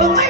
Believe oh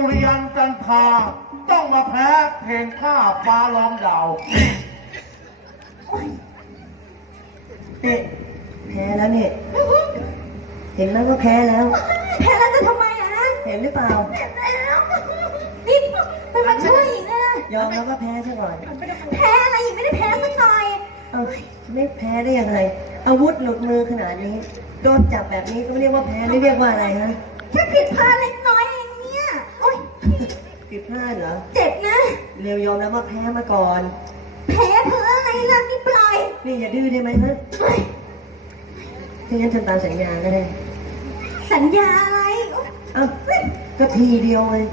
ุริยันจันทาต้องมาแพ้เพลงข้าฟ้าล้อมดาวเนี่แพ้แล้วเนี่ย เห็นแล้วก็แพ้แล้ว แพ้แล้วจะทำไมอ่ะนะเห็นหรือเปล่าแพ้แล้วนี่ไปมาช่วยอีกนะยอมแล้วก็แพ้ใช่ไหมแพ้อะไรอีกไม่ได้แพ้สักหน่อยไม่แพ้ได้ยังไงอาวุธหลุดมือขนาดนี้โดนจับแบบนี้ก็ไม่เรียกว่าแพ้ไม่เรียกว่าอะไรฮะแค่ผิดพลาดเล็กน้อยผิบพ้าเหรอเจ็บนะเร็วยอมแล้วมาแพ้มาก่อน แพ้เพ้ออะไรล่ะพี่ปล่อยนี่อย่าดื้อได้ไหมเพฮะถ้างั้นฉันตามสัญญาก็ได้สัญญาอะไรอ้าวก็ทีเดียวเลย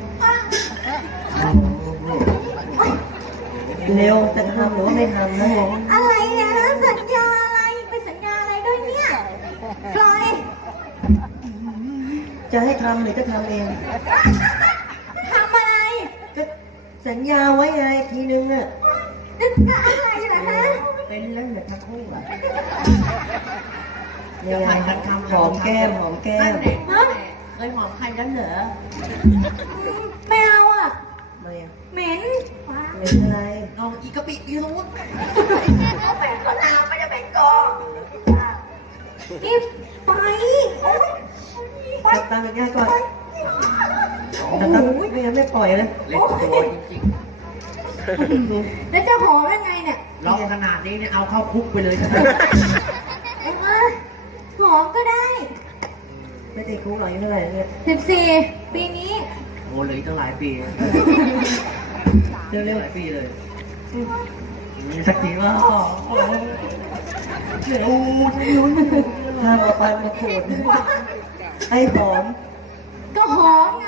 เร็วจะทำหรือไม่ทำนะผมอะไรเนี่ะสัญญาอะไรไปสัญญาอะไรด้วยเนี่ยปล่อยจะให้ทำหรือจะทำเอง sẵn nhau quá ai chị nương tên lớn là, là, là thật không vậy giờ thành thật không hồn kem hồn kem ơi một hai đánh nữa mèo à mèo mến mèo này không chỉ có bị yêu luôn mẹ có nào mà cho mẹ con kim bay bay ะครับไม่ยังไม่ปล่อยเลยเล็กตจริงๆ แล้วจะหอมยังไงเนี่ยลองขนาดนี้เนี่ยเอาเข้าคุกไปเลยเอ็มหอมก็ได้ ไม่ได้คุกหรอยเท่าไหร่เนี่ยสิบสี่ปีนี้โอ้เลยตั้งหลายปี เร็วๆหลายปีเลย สักทีว่าเดี๋ยวทำออกไปมาโผล่ไอ้หอม ก็หอมไง